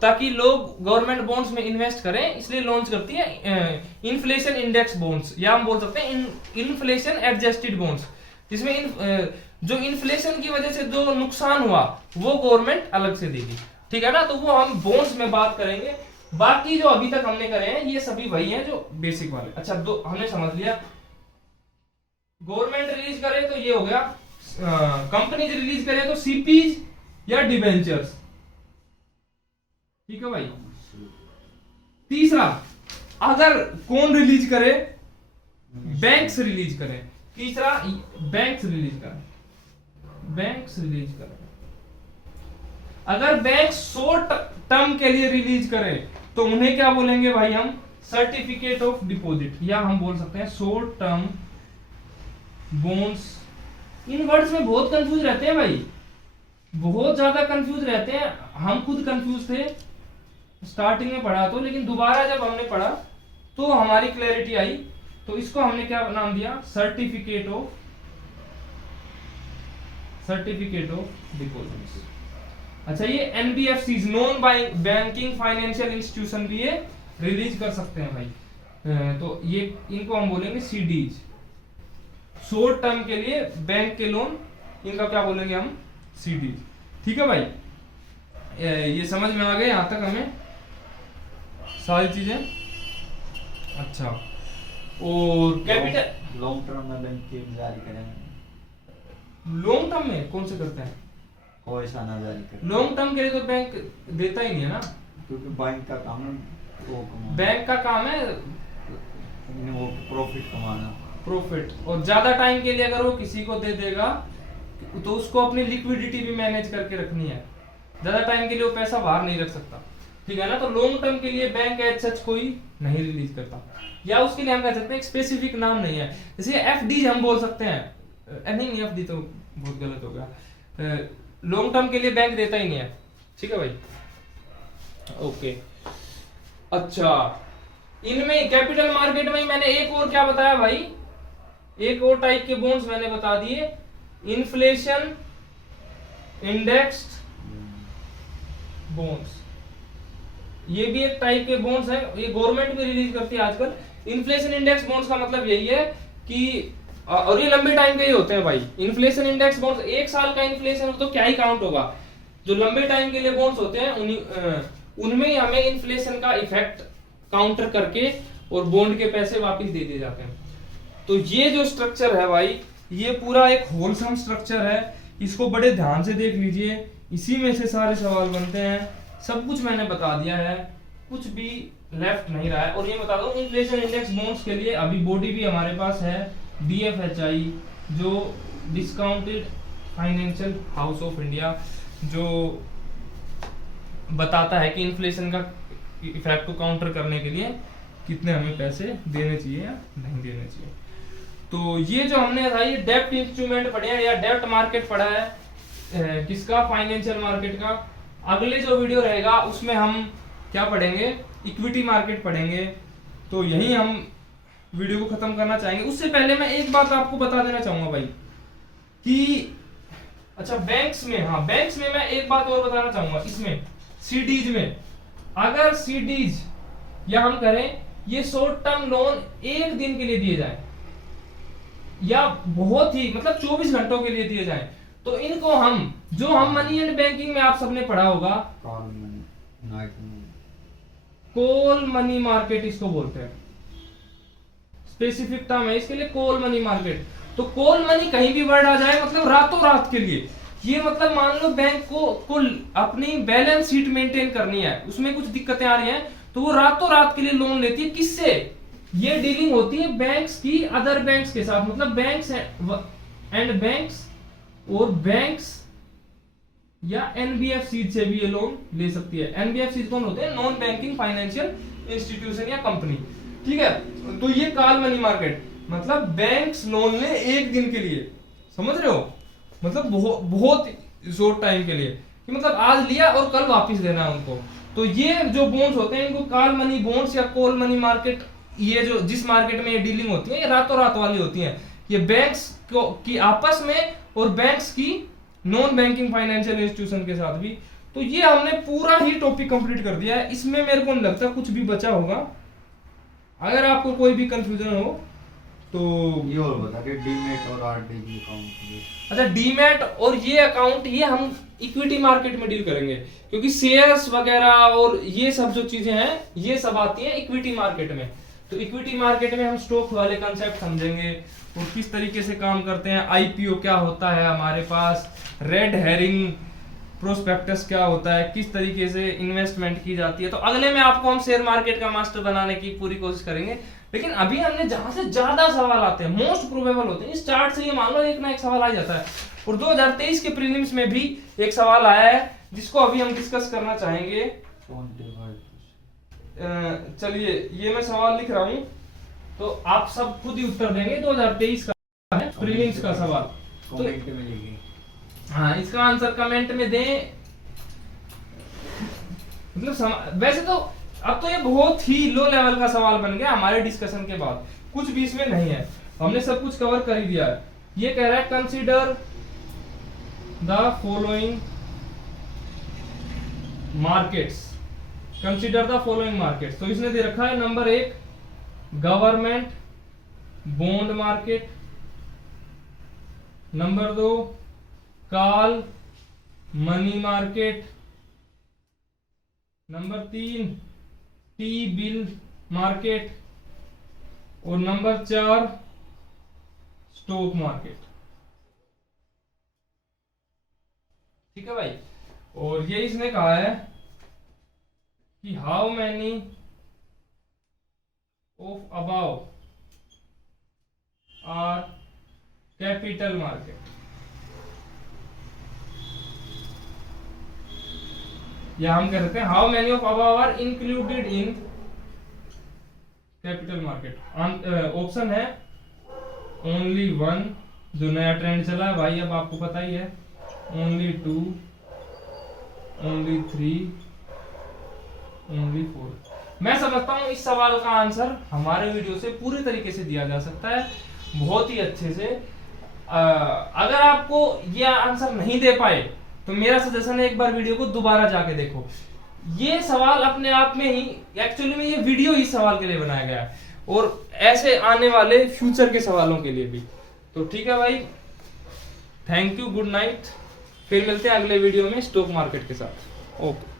ताकि लोग गवर्नमेंट बॉन्ड्स में इन्वेस्ट करें, इसलिए लॉन्च करती है इन्फ्लेशन इंडेक्स बॉन्ड्स, या हम बोल सकते हैं इन्फ्लेशन एडजस्टेड बॉन्ड्स, जिसमें जो इन्फ्लेशन की वजह से जो नुकसान हुआ वो गवर्नमेंट अलग से देगी, ठीक है ना। तो वो हम बॉन्ड्स में बात करेंगे। बाकी जो अभी तक हमने करे हैं ये सभी वही हैं जो बेसिक वाले। अच्छा, दो हमने समझ लिया, गवर्नमेंट रिलीज करे तो ये हो गया, कंपनी रिलीज करे तो सीपीज या डिबेंचर्स, ठीक है भाई। तीसरा, अगर कौन रिलीज करे? बैंक्स रिलीज करें। तीसरा, बैंक्स रिलीज करें, बैंक्स रिलीज करें। अगर बैंक शॉर्ट टर्म के लिए रिलीज करें तो उन्हें क्या बोलेंगे भाई हम? सर्टिफिकेट ऑफ डिपॉजिट, या हम बोल सकते हैं शॉर्ट टर्म बॉन्ड्स। इन वर्ड्स में बहुत कंफ्यूज रहते हैं भाई, बहुत ज्यादा कंफ्यूज रहते हैं। हम खुद कंफ्यूज थे स्टार्टिंग में पढ़ा तो, लेकिन दोबारा जब हमने पढ़ा तो हमारी क्लैरिटी आई। तो इसको हमने क्या नाम दिया? Certificate of deposits. अच्छा, ये NBFCs, non banking financial institution भी ये रिलीज कर सकते हैं भाई। तो ये इनको हम बोलेंगे CDs, शॉर्ट टर्म के लिए बैंक के लोन, इनका क्या बोलेंगे हम? CDs, ठीक है भाई। ये समझ में आ गए यहां तक हमें सारी चीजें? अच्छा, और कैपिटल लॉन्ग टर्म में बैंक के जारी करेंगे। लॉन्ग टर्म में कौन से करते हैं? कोई सा ना जारी करें। लॉन्ग टर्म के लिए तो बैंक देता ही नहीं है ना, क्योंकि बैंक का काम है वो कमाना। बैंक का काम है वो प्रॉफिट कमाना, प्रॉफिट। और ज्यादा टाइम के लिए अगर वो किसी को दे देगा तो उसको अपनी लिक्विडिटी भी मैनेज करके रखनी है। ज्यादा टाइम के लिए वो पैसा बाहर नहीं रख सकता। ठीक है ना। तो लॉन्ग टर्म के लिए बैंक एज सच कोई नहीं रिलीज करता, या उसके लिए हम कह सकते हैं एक स्पेसिफिक नाम नहीं है। जैसे एफडी हम बोल सकते हैं, नहीं एफडी तो बहुत गलत हो गया, लॉन्ग टर्म के लिए बैंक देता ही नहीं है। ठीक है भाई, ओके। अच्छा, इनमें कैपिटल मार्केट में मैंने एक और क्या बताया भाई, एक और टाइप के बॉन्ड्स मैंने बता दिए, इन्फ्लेशन इंडेक्स्ड बॉन्ड्स। ये भी एक टाइप के बॉन्ड्स है, ये गवर्नमेंट भी रिलीज करती है आजकल। इन्फ्लेशन इंडेक्स बॉन्ड्स का मतलब यही है कि और ये लंबे टाइम के ही होते हैं भाई। इन्फ्लेशन इंडेक्स बॉन्ड्स, एक साल का इन्फ्लेशन हो तो क्या ही काउंट होगा। जो लंबे टाइम के लिए बॉन्ड्स होते हैं उनमें हमें इन्फ्लेशन का इफेक्ट काउंटर करके और बॉन्ड के पैसे वापस दे दिए जाते हैं। तो ये जो स्ट्रक्चर है भाई, ये पूरा एक होलसम स्ट्रक्चर है, इसको बड़े ध्यान से देख लीजिए, इसी में से सारे सवाल बनते हैं। सब कुछ मैंने बता दिया है, कुछ भी लेफ्ट नहीं रहा है। और ये बता दूं, इन्फ्लेशन इंडेक्स बॉन्ड्स के लिए अभी बॉडी भी हमारे पास है DFHI, जो discounted financial house of India, जो बताता है कि इन्फ्लेशन का इफेक्ट को काउंटर करने के लिए कितने हमें पैसे देने चाहिए या नहीं देने चाहिए। तो ये जो हमने भाई डेब्ट इंस्ट्रूमेंट पढ़े हैं या डेब्ट मार्केट पढ़ा है, किसका, फाइनेंशियल मार्केट का। अगले जो वीडियो रहेगा उसमें हम क्या पढ़ेंगे, इक्विटी मार्केट पढ़ेंगे। तो यही हम वीडियो को खत्म करना चाहेंगे। उससे पहले मैं एक बात आपको बता देना चाहूंगा भाई कि अच्छा बैंक्स में, हाँ बैंक्स में मैं एक बात और बताना चाहूंगा, इसमें सीडीज में, अगर सीडीज या हम करें ये शॉर्ट टर्म लोन एक दिन के लिए दिए जाए या बहुत ही मतलब 24 घंटों के लिए दिए जाए, तो इनको हम मनी एंड बैंकिंग में आप सबने पढ़ा होगा, कॉल मनी मार्केट इसको बोलते हैं। स्पेसिफिक टर्म है इसके लिए, कॉल मनी मार्केट। तो कॉल मनी कहीं भी वर्ड आ जाए मतलब रातों रात के लिए। ये मतलब मान लो बैंक को कुल अपनी बैलेंस शीट मेंटेन करनी है, उसमें कुछ दिक्कतें आ रही हैं, तो वो रातों रात के लिए लोन लेती है। किससे? ये डीलिंग होती है बैंक्स की अदर बैंक्स के साथ, मतलब बैंक्स एंड बैंक्स और बैंक्स या एनबीएफसी से भी ये लोन ले सकती है। एनबीएफसी कौन होते हैं? नॉन बैंकिंग फाइनेंशियल इंस्टीट्यूशन या कंपनी। ठीक है, तो ये कॉल मनी मार्केट मतलब बैंक्स लोन ले एक दिन के लिए, समझ रहे हो, मतलब बहुत शॉर्ट टाइम के लिए, कि मतलब आज लिया और कल वापस देना है उनको। तो ये जो बॉन्ड्स होते हैं इनको कॉल मनी बॉन्ड्स या कॉल मनी मार्केट, ये जो जिस मार्केट में ये डीलिंग होती है ये रातों रात वाली होती है। ये बैंक्स की आपस में और बैंक्स की नॉन बैंकिंग फाइनेंशियल इंस्टीट्यूशन के साथ भी। तो ये हमने पूरा ही टॉपिक कंप्लीट कर दिया है, इसमें मेरे को नहीं लगता कुछ भी बचा होगा। अगर आपको कोई भी कंफ्यूजन हो तो ये और बता के डीमैट और आरडीजी अकाउंट। अच्छा, डीमैट और ये अकाउंट ये हम इक्विटी मार्केट में डील करेंगे, क्योंकि शेयर्स वगैरह और ये सब जो चीजें हैं ये सब आती हैं इक्विटी मार्केट में। तो इक्विटी मार्केट में हम स्टॉक वाले कंसेप्ट समझेंगे और किस तरीके से काम करते हैं, आईपीओ क्या होता है हमारे पास, रेड हेरिंग प्रोस्पेक्टस क्या होता है, किस तरीके से इन्वेस्टमेंट की जाती है। तो अगले में आपको हम शेयर मार्केट का मास्टर बनाने की पूरी कोशिश करेंगे। लेकिन अभी हमने जहां से ज्यादा सवाल आते हैं, मोस्ट प्रोबेबल होते हैं, इस चार्ट से ये मान लो एक ना एक सवाल आ जाता है। और 2023 के प्रीलिम्स में भी एक सवाल आया है जिसको अभी हम डिस्कस करना चाहेंगे। चलिए ये मैं सवाल लिख रहा हूं तो आप सब खुद ही उत्तर देंगे। 2023 का है प्रीलिम्स का सवाल, तो हाँ इसका आंसर कमेंट में दें। मतलब वैसे तो अब तो ये बहुत ही लो लेवल का सवाल बन गया हमारे डिस्कशन के बाद, कुछ भी इसमें नहीं है, हमने सब कुछ कवर कर ही दिया है। ये कह रहा है consider the following markets, consider the following markets. तो इसने दे रखा है number 1 government bond market, number 2 call money market, number 3 T bill market और नंबर 4 स्टॉक मार्केट। ठीक है भाई, और ये इसने कहा है कि how many of above are capital market. या हम कह सकते हैं how many of above are included in capital market. Option है ओनली 1, जो नया ट्रेंड चला है भाई, अब आपको पता ही है, ओनली 2, ओनली 3, ओनली 4। मैं समझता हूँ इस सवाल का आंसर हमारे वीडियो से पूरे तरीके से दिया जा सकता है, बहुत ही अच्छे से। अगर आपको ये आंसर नहीं दे पाए तो मेरा सजेशन है एक बार वीडियो को दोबारा जाके देखो। ये सवाल अपने आप में ही, एक्चुअली में ये वीडियो ही सवाल के लिए बनाया गया है, और ऐसे आने वाले फ्यूचर के सवालों के लिए भी। तो ठीक है भाई, थैंक यू, गुड नाइट। फिर मिलते हैं अगले वीडियो में स्टॉक मार्केट के साथ। ओके।